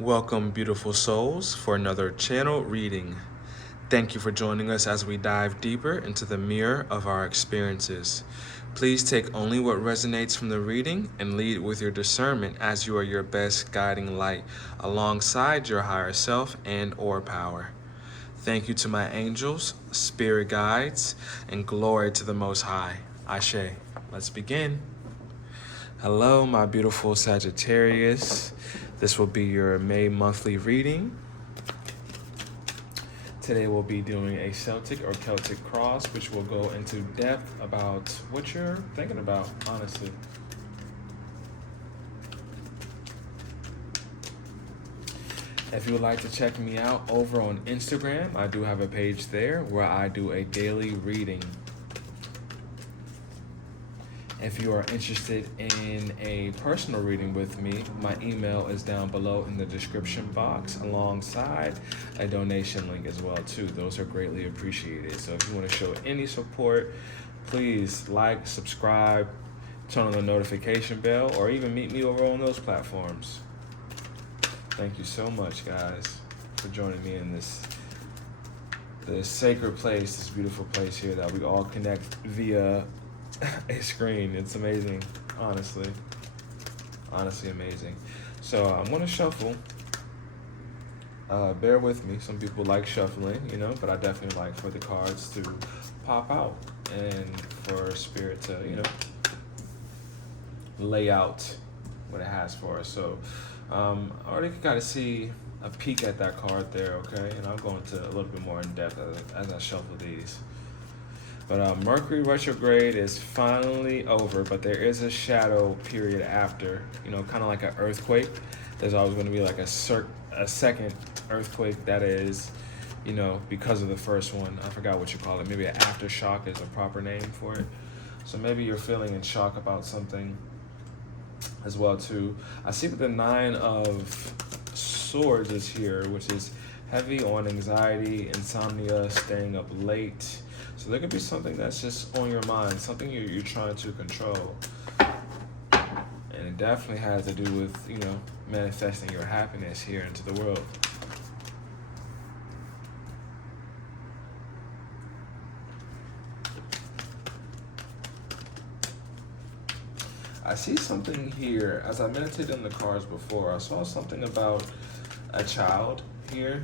Welcome, beautiful souls, for another channel reading. Thank you for joining us as we dive deeper into the mirror of our experiences. Please take only what resonates from the reading and lead with your discernment as you are your best guiding light alongside your higher self and/or power. Thank you to my angels, spirit guides, and glory to the Most High. Ashe. Let's begin. Hello, my beautiful Sagittarius. This will be your May monthly reading. Today we'll be doing a Celtic or Celtic cross, which will go into depth about what you're thinking about, honestly. If you would like to check me out over on Instagram, I do have a page there where I do a daily reading. If you are interested in a personal reading with me, my email is down below in the description box alongside a donation link as well too. Those are greatly appreciated. So if you want to show any support, please like, subscribe, turn on the notification bell, or even meet me over on those platforms. Thank you so much, guys, for joining me in this sacred place, this beautiful place here that we all connect via a screen. It's amazing, honestly amazing. So I'm going to shuffle. Bear with me. Some people like shuffling, but I definitely like for the cards to pop out and for spirit to, lay out what it has for us. So I already got to see a peek at that card there, okay? And I'm going to a little bit more in depth as I shuffle these. But Mercury retrograde is finally over, but there is a shadow period after, kind of like an earthquake. There's always going to be like a second earthquake that is, because of the first one. I forgot what you call it. Maybe an aftershock is a proper name for it. So maybe you're feeling in shock about something as well too. I see that the 9 of Swords is here, which is heavy on anxiety, insomnia, staying up late. So there could be something that's just on your mind, something you're trying to control. And it definitely has to do with, manifesting your happiness here into the world. I see something here. As I meditated on the cards before, I saw something about a child here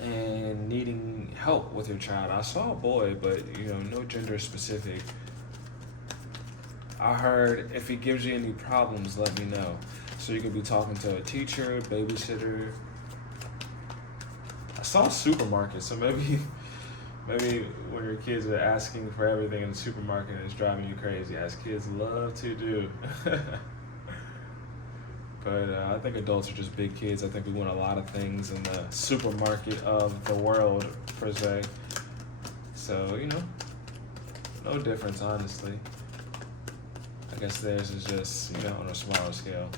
and needing help with your child. I saw a boy, but no gender specific. I heard if he gives you any problems, let me know. So you could be talking to a teacher, babysitter. I saw a supermarket, so maybe when your kids are asking for everything in the supermarket, it's driving you crazy, as kids love to do. But I think adults are just big kids. I think we want a lot of things in the supermarket of the world, per se. So, no difference, honestly. I guess theirs is just, on a smaller scale.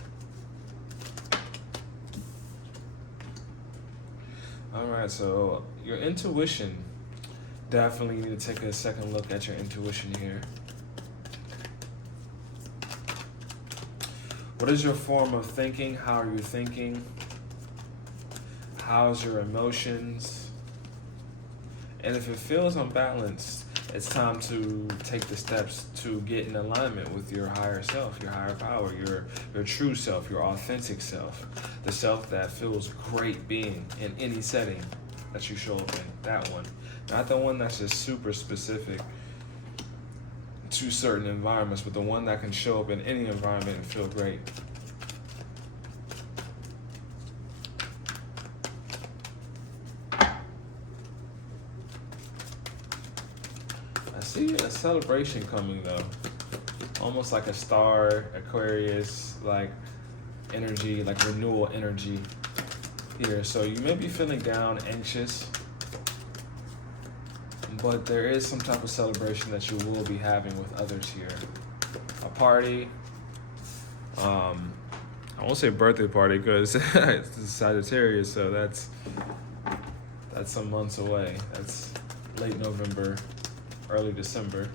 All right, so your intuition. Definitely need to take a second look at your intuition here. What is your form of thinking? How are you thinking? How's your emotions? And if it feels unbalanced, it's time to take the steps to get in alignment with your higher self, your higher power, your true self, your authentic self, the self that feels great being in any setting that you show up in, that one. Not the one that's just super specific to certain environments, but the one that can show up in any environment and feel great. I see a celebration coming though. Almost like a star, Aquarius, like energy, like renewal energy here. So you may be feeling down, anxious, but there is some type of celebration that you will be having with others here. A party. I won't say birthday party because it's Sagittarius, so that's some months away. That's late November, early December.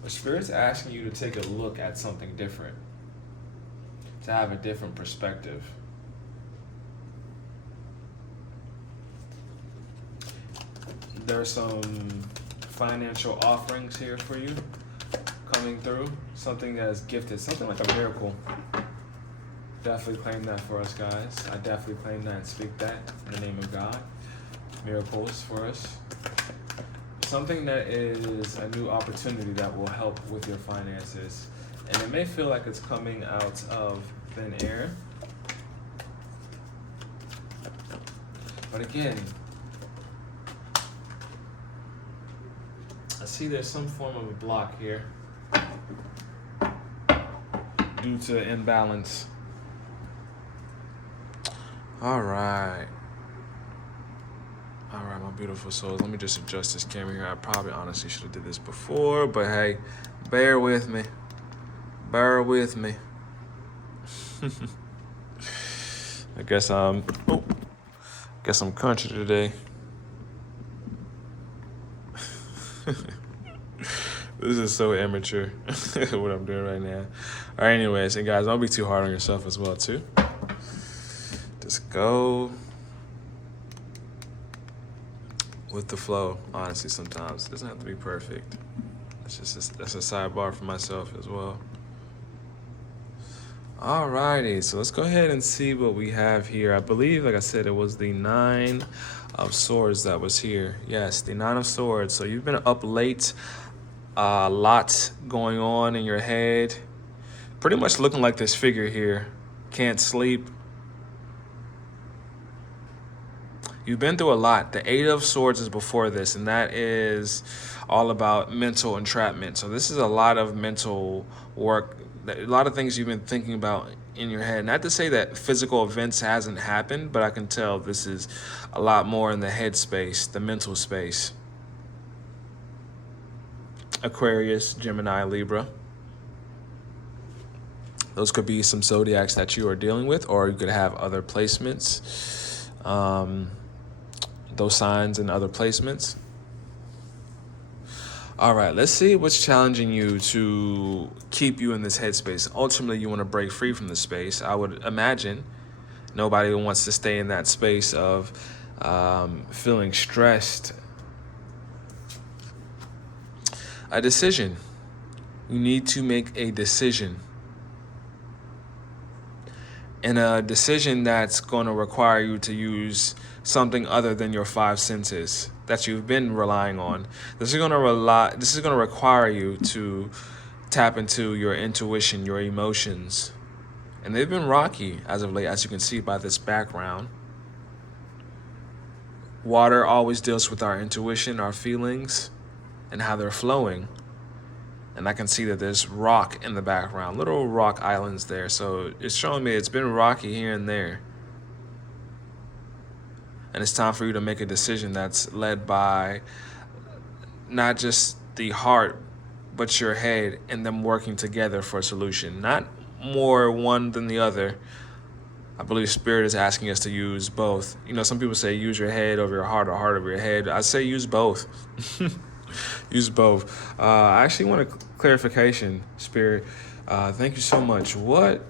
Which Spirit's asking you to take a look at something different, to have a different perspective. There's some financial offerings here for you coming through. Something that is gifted, something like a miracle. Definitely claim that for us, guys. I definitely claim that and speak that in the name of God. Miracles for us. Something that is a new opportunity that will help with your finances. And it may feel like it's coming out of thin air. But again, I see there's some form of a block here due to imbalance. All right, my beautiful souls. Let me just adjust this camera here. I probably honestly should have did this before, but hey, bear with me. Bear with me. I guess I'm country today. This is so immature, what I'm doing right now. All right, anyways, and guys, don't be too hard on yourself as well, too. Just go with the flow, honestly, sometimes. It doesn't have to be perfect. That's a sidebar for myself as well. Alrighty, so let's go ahead and see what we have here. I believe, like I said, it was the 9 of Swords that was here. Yes, the 9 of Swords. So you've been up late, a lot going on in your head. Pretty much looking like this figure here. Can't sleep. You've been through a lot. The 8 of Swords is before this, and that is all about mental entrapment. So this is a lot of mental work, a lot of things you've been thinking about in your head. Not to say that physical events hasn't happened, but I can tell this is a lot more in the head space, the mental space. Aquarius, Gemini, Libra. Those could be some zodiacs that you are dealing with, or you could have other placements. Those signs and other placements. All right, let's see what's challenging you to keep you in this headspace. Ultimately, you want to break free from the space. I would imagine nobody wants to stay in that space of feeling stressed. A decision. You need to make a decision. And a decision that's going to require you to use something other than your 5 senses that you've been relying on. This is going to require you to tap into your intuition, your emotions. And they've been rocky as of late, as you can see by this background. Water always deals with our intuition, our feelings, and how they're flowing. And I can see that there's rock in the background, little rock islands there. So it's showing me it's been rocky here and there. And it's time for you to make a decision that's led by not just the heart, but your head, and them working together for a solution. Not more one than the other. I believe Spirit is asking us to use both. You know, some people say use your head over your heart or heart over your head. I say use both. Use both. I actually want a clarification, Spirit. Thank you so much. What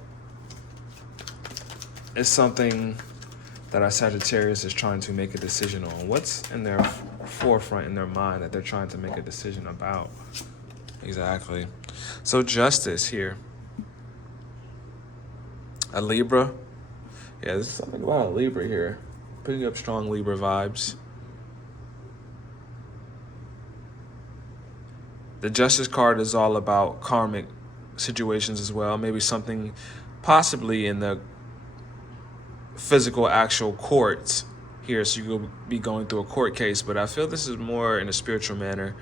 is something that our Sagittarius is trying to make a decision on? What's in their forefront in their mind that they're trying to make a decision about? Exactly. So justice here. A Libra. Yeah, there's something about a Libra here. Picking up strong Libra vibes. The Justice card is all about karmic situations as well. Maybe something possibly in the physical actual courts here. So you'll be going through a court case. But I feel this is more in a spiritual manner.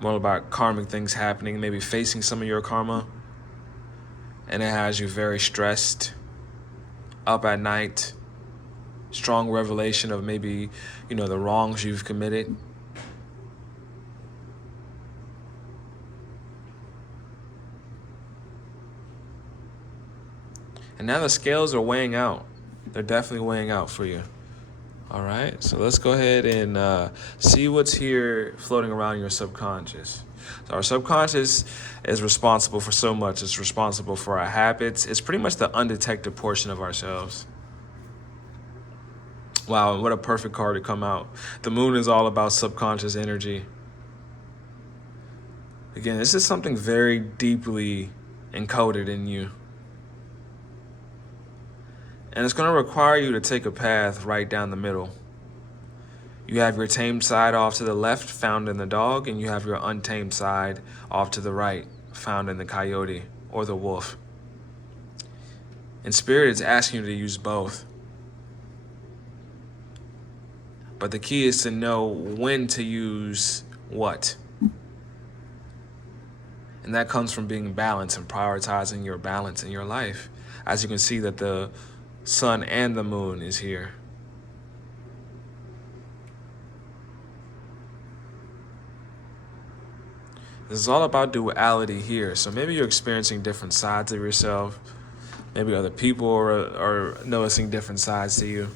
More about karmic things happening. Maybe facing some of your karma. And it has you very stressed. Up at night. Strong revelation of maybe, the wrongs you've committed. And now the scales are weighing out. They're definitely weighing out for you. All right, so let's go ahead and see what's here floating around your subconscious. So our subconscious is responsible for so much. It's responsible for our habits. It's pretty much the undetected portion of ourselves. Wow, what a perfect card to come out. The moon is all about subconscious energy. Again, this is something very deeply encoded in you. And it's going to require you to take a path right down the middle. You have your tamed side off to the left, found in the dog, and you have your untamed side off to the right, found in the coyote or the wolf. And Spirit is asking you to use both. But the key is to know when to use what. And that comes from being balanced and prioritizing your balance in your life. As you can see that the sun and the moon is here. This is all about duality here. So maybe you're experiencing different sides of yourself. Maybe other people are noticing different sides to you.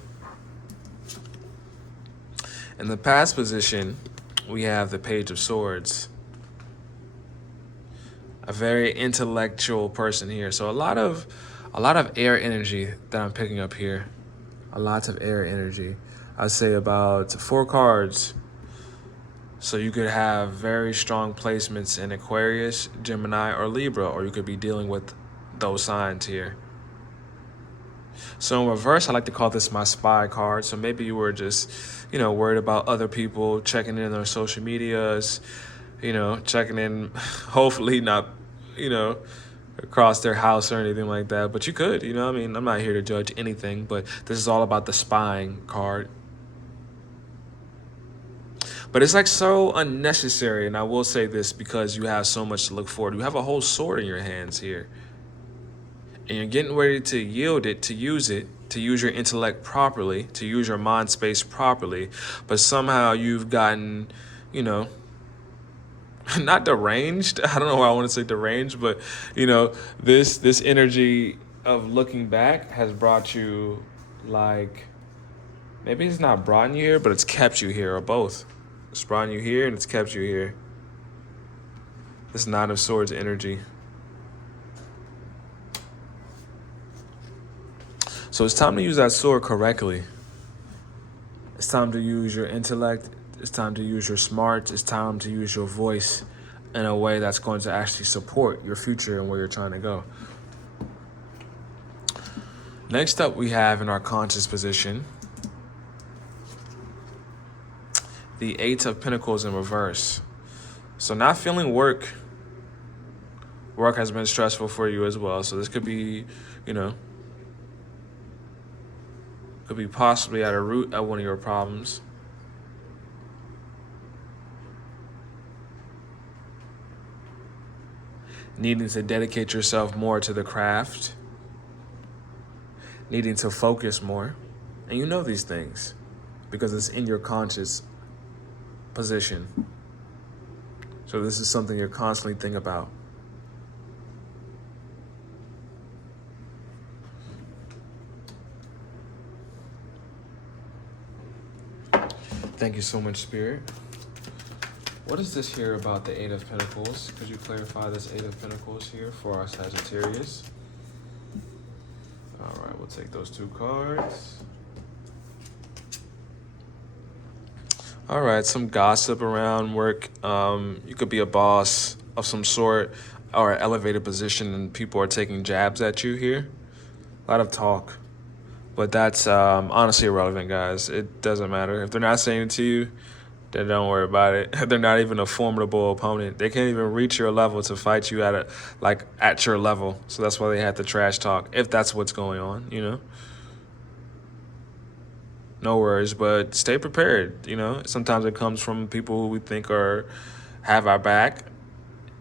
In the past position, we have the Page of Swords. A very intellectual person here. So a lot of air energy that I'm picking up here. A lot of air energy. I'd say about 4 cards. So you could have very strong placements in Aquarius, Gemini, or Libra, or you could be dealing with those signs here. So in reverse, I like to call this my spy card. So maybe you were just, worried about other people, checking in their social medias, checking in, hopefully not, across their house or anything like that. But you could, I'm not here to judge anything, but this is all about the spying card. But it's like so unnecessary, and I will say this because you have so much to look forward to. You have a whole sword in your hands here. And you're getting ready to yield it, to use your intellect properly, to use your mind space properly. But somehow you've gotten, not deranged. I don't know why I want to say deranged, but, this energy of looking back has brought you, maybe it's not brought you here, but it's kept you here, or both. It's brought you here and it's kept you here. This Nine of Swords energy. So it's time to use that sword correctly. It's time to use your intellect. It's time to use your smarts. It's time to use your voice in a way that's going to actually support your future and where you're trying to go. Next up, we have in our conscious position, the Eight of Pentacles in reverse. So not feeling work. Work has been stressful for you as well. So this could be, could be possibly at a root at one of your problems. Needing to dedicate yourself more to the craft. Needing to focus more. And you know these things because it's in your conscious position. So this is something you're constantly thinking about. Thank you so much, Spirit. What is this here about the Eight of Pentacles? Could you clarify this Eight of Pentacles here for our Sagittarius? All right, we'll take those 2 cards. All right, some gossip around work. You could be a boss of some sort or an elevated position and people are taking jabs at you here. A lot of talk. But that's honestly irrelevant, guys. It doesn't matter. If they're not saying it to you, then don't worry about it. They're not even a formidable opponent. They can't even reach your level to fight you at your level. So that's why they have to trash talk, if that's what's going on, No worries, but stay prepared, Sometimes it comes from people who we think have our back.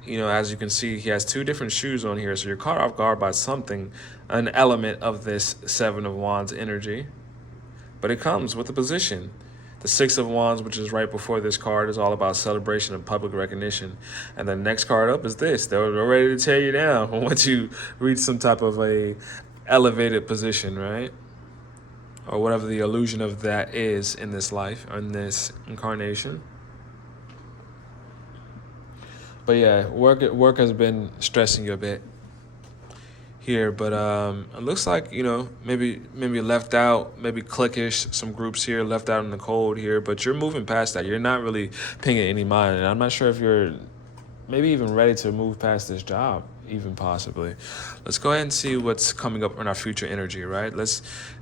As you can see, he has 2 different shoes on here. So you're caught off guard by something, an element of this 7 of Wands energy. But it comes with a position. The 6 of Wands, which is right before this card, is all about celebration and public recognition. And the next card up is this. They're ready to tear you down once you reach some type of a elevated position, right? Or whatever the illusion of that is in this life, in this incarnation. But yeah, work has been stressing you a bit here, but it looks like, you know, maybe left out, maybe cliquish, some groups here left out in the cold here, but you're moving past that. You're not really paying it any mind, and I'm not sure if you're maybe even ready to move past this job, even possibly. Let's go ahead and see what's coming up in our future energy, right?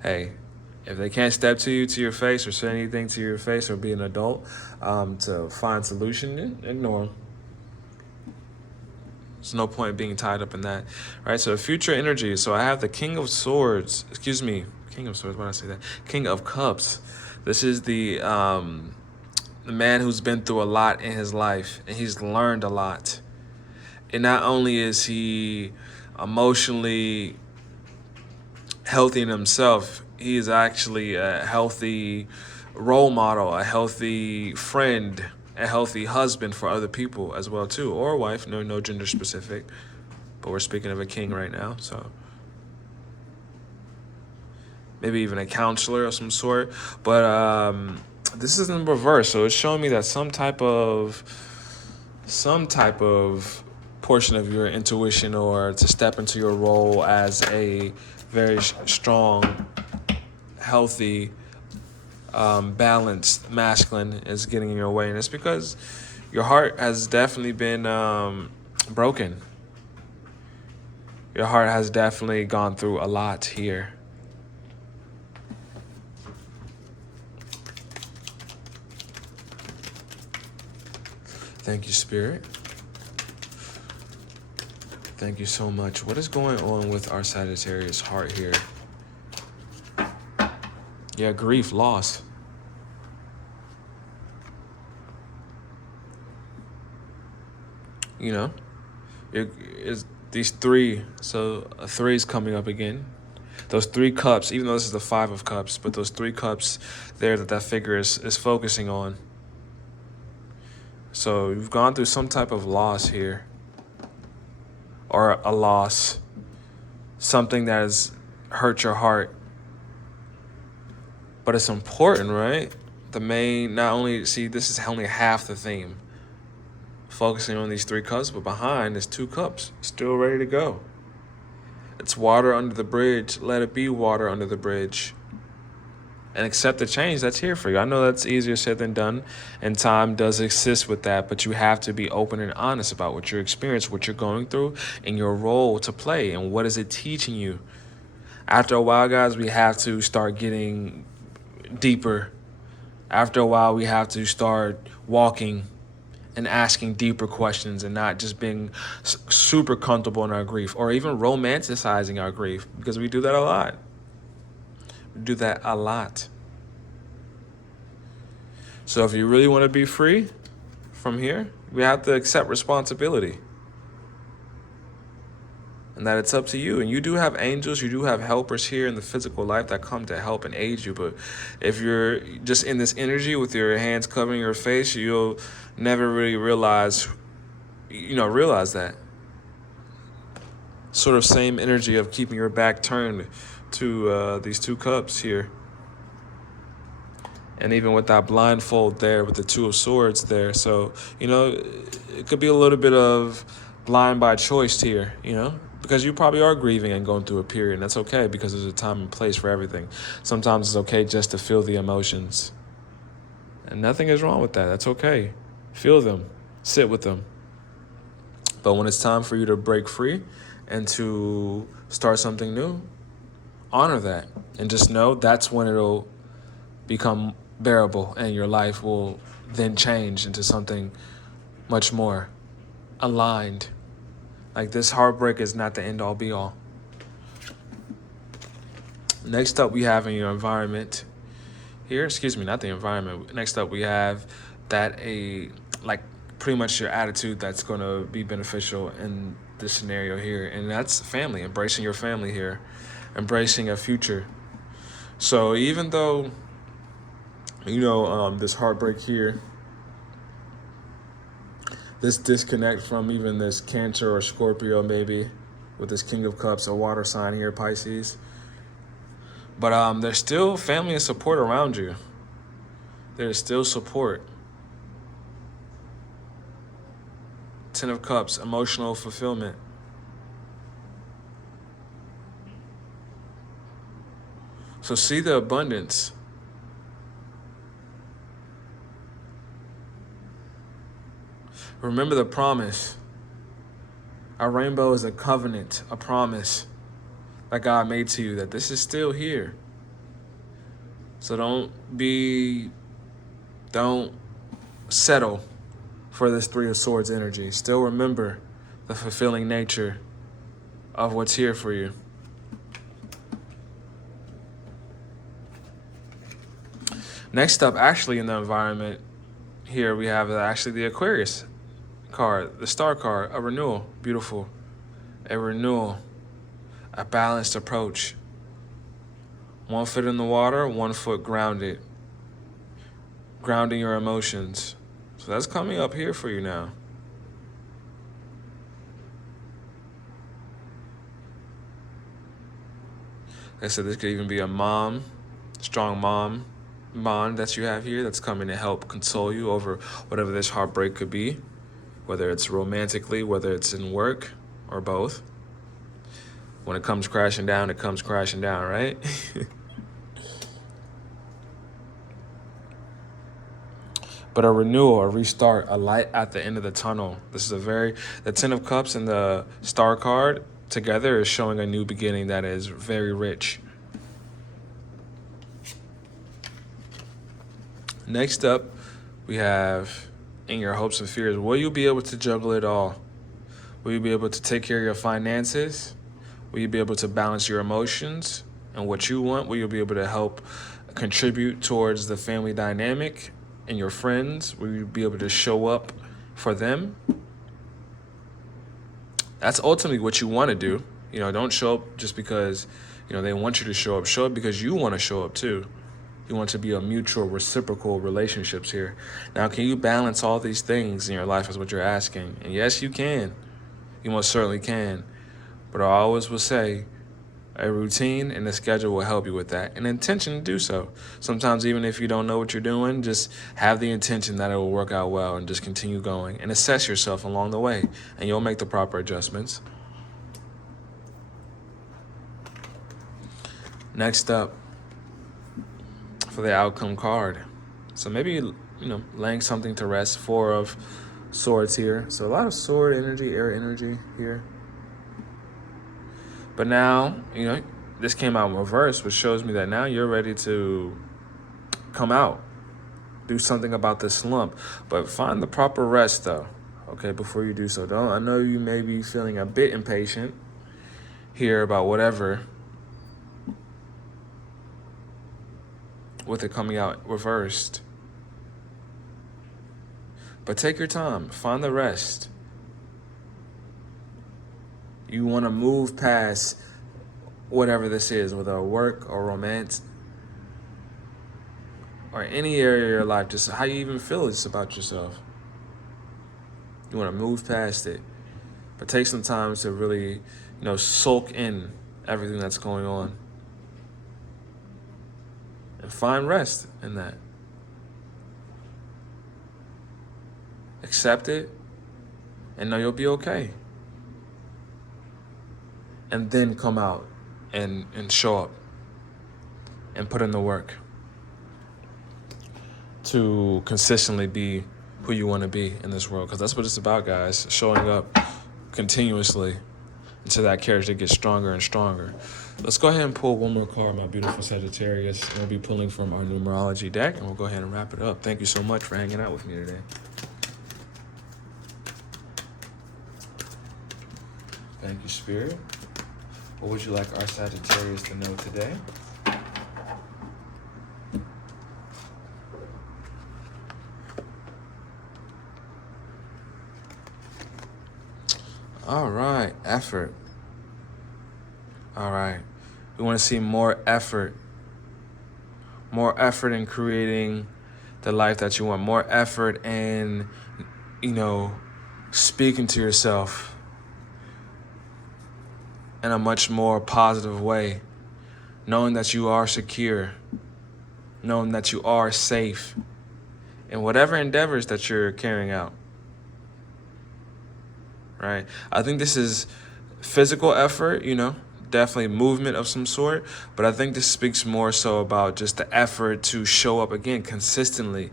Hey, if they can't step to your face or say anything to your face or be an adult to find solution, ignore them. There's no point being tied up in that, right? So future energy. So I have the King of Swords. Excuse me, King of Swords. Why did I say that? King of Cups. This is the man who's been through a lot in his life, and he's learned a lot. And not only is he emotionally healthy in himself, he is actually a healthy role model, a healthy friend, a healthy husband for other people as well too, or a wife. No gender specific, but we're speaking of a king right now, so maybe even a counselor of some sort. But this is in reverse, so it's showing me that some type of portion of your intuition, or to step into your role as a very strong, healthy, balanced masculine is getting in your way. And it's because your heart has definitely been broken. Your heart has definitely gone through a lot here. Thank you, Spirit. Thank you so much. What is going on with our Sagittarius heart here? Yeah, grief, loss. You know, it's these three. So a 3 is coming up again. Those 3 cups, even though this is the 5 of cups, but those 3 cups there that figure is focusing on. So you've gone through some type of loss here, or a loss, something that has hurt your heart. But it's important, right? The main, not only, see, this is only half the theme. Focusing on these 3 cups, but behind is 2 cups, still ready to go. It's water under the bridge. Let it be water under the bridge. And accept the change that's here for you. I know that's easier said than done, and time does assist with that, but you have to be open and honest about what you're experiencing, what you're going through, and your role to play, and what is it teaching you. After a while, guys, we have to start getting deeper. After a while, we have to start walking and asking deeper questions, and not just being super comfortable in our grief, or even romanticizing our grief, because we do that a lot. Do that a lot. So if you really want to be free from here, we have to accept responsibility, and that it's up to you. And you do have angels, you do have helpers here in the physical life that come to help and aid you. But if you're just in this energy with your hands covering your face, you'll never really realize that sort of same energy of keeping your back turned to these 2 cups here. And even with that blindfold there with the 2 of Swords there. So, it could be a little bit of blind by choice here, because you probably are grieving and going through a period. And that's okay, because there's a time and place for everything. Sometimes it's okay just to feel the emotions. And nothing is wrong with that. That's okay. Feel them. Sit with them. But when it's time for you to break free and to start something new, honor that, and just know that's when it'll become bearable, and your life will then change into something much more aligned. Like, this heartbreak is not the end all be all. Next up, we have in your environment here, not the environment. Next up, we have that pretty much your attitude that's going to be beneficial in this scenario here, and that's family, embracing your family here. Embracing a future. So even though, this heartbreak here, this disconnect from even this Cancer or Scorpio maybe, with this King of Cups, a water sign here, Pisces. But there's still family and support around you. There's still support Ten of Cups, emotional fulfillment. So see the abundance. Remember the promise. Our rainbow is a covenant, a promise that God made to you, that this is still here. So don't settle for this Three of Swords energy. Still remember the fulfilling nature of what's here for you. Next up, actually in the environment, here we have actually the Aquarius card, the Star card, a renewal. Beautiful. A renewal, a balanced approach. 1 foot in the water, 1 foot grounded. Grounding your emotions. So that's coming up here for you now. Like I said, this could even be a mom, strong mom bond that you have here that's coming to help console you over whatever this heartbreak could be, whether it's romantically, whether it's in work, or both. When it comes crashing down, it comes crashing down, right? But a renewal, a restart, a light at the end of the tunnel. This is the Ten of Cups and the Star card together is showing a new beginning that is very rich. Next up, we have in your hopes and fears. Will you be able to juggle it all? Will you be able to take care of your finances? Will you be able to balance your emotions and what you want? Will you be able to help contribute towards the family dynamic and your friends? Will you be able to show up for them? That's ultimately what you want to do. Don't show up just because, they want you to show up. Show up because you want to show up too. You want to be a mutual, reciprocal relationships here. Now, can you balance all these things in your life is what you're asking. And yes, you can. You most certainly can. But I always will say, a routine and a schedule will help you with that. An intention to do so. Sometimes even if you don't know what you're doing, just have the intention that it will work out well and just continue going. And assess yourself along the way. And you'll make the proper adjustments. Next up, for the outcome card. So maybe, laying something to rest. 4 of Swords here. So a lot of sword energy, air energy here. But now, this came out in reverse, which shows me that now you're ready to come out. Do something about this slump. But find the proper rest, though, okay, before you do so. I know you may be feeling a bit impatient here about whatever, with it coming out reversed. But take your time. Find the rest. You want to move past whatever this is, whether work or romance or any area of your life, just how you even feel just about yourself. You want to move past it. But take some time to really, soak in everything that's going on. And find rest in that. Accept it and know you'll be okay. And then come out and show up and put in the work to consistently be who you want to be in this world. Because that's what it's about, guys. Showing up continuously until that character gets stronger and stronger. Let's go ahead and pull one more card, my beautiful Sagittarius. We'll be pulling from our numerology deck, and we'll go ahead and wrap it up. Thank you so much for hanging out with me today. Thank you, Spirit. What would you like our Sagittarius to know today? All right, effort. All right, we want to see more effort. More effort in creating the life that you want. More effort in, speaking to yourself in a much more positive way. Knowing that you are secure. Knowing that you are safe in whatever endeavors that you're carrying out. right? I think this is physical effort, you know, definitely movement of some sort, but I think this speaks more so about just the effort to show up again consistently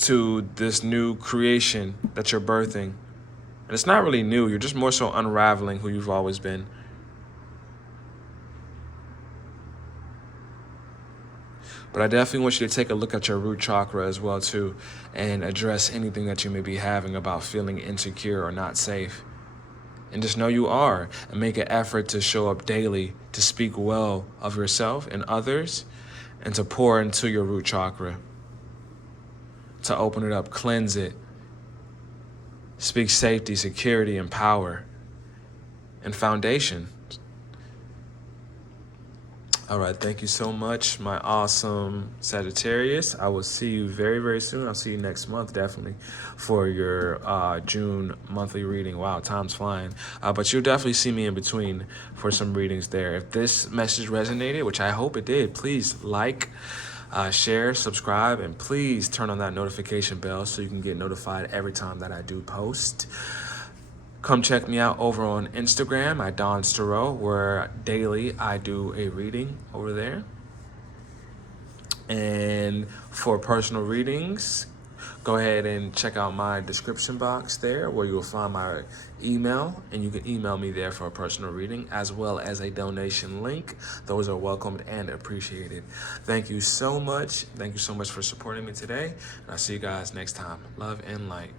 to this new creation that you're birthing. And it's not really new, you're just more so unraveling who you've always been. But I definitely want you to take a look at your root chakra as well too, and address anything that you may be having about feeling insecure or not safe. And just know you are, and make an effort to show up daily, to speak well of yourself and others, and to pour into your root chakra, to open it up, cleanse it, speak safety, security, and power, and foundation. All right, thank you so much, my awesome Sagittarius. I will see you very, very soon. I'll see you next month, definitely, for your June monthly reading. Wow, time's flying. But you'll definitely see me in between for some readings there. If this message resonated, which I hope it did, please like, share, subscribe, and please turn on that notification bell so you can get notified every time that I do post. Come check me out over on Instagram at Donstarot, where daily I do a reading over there. And for personal readings, go ahead and check out my description box there, where you'll find my email, and you can email me there for a personal reading, as well as a donation link. Those are welcomed and appreciated. Thank you so much. Thank you so much for supporting me today. And I'll see you guys next time. Love and light.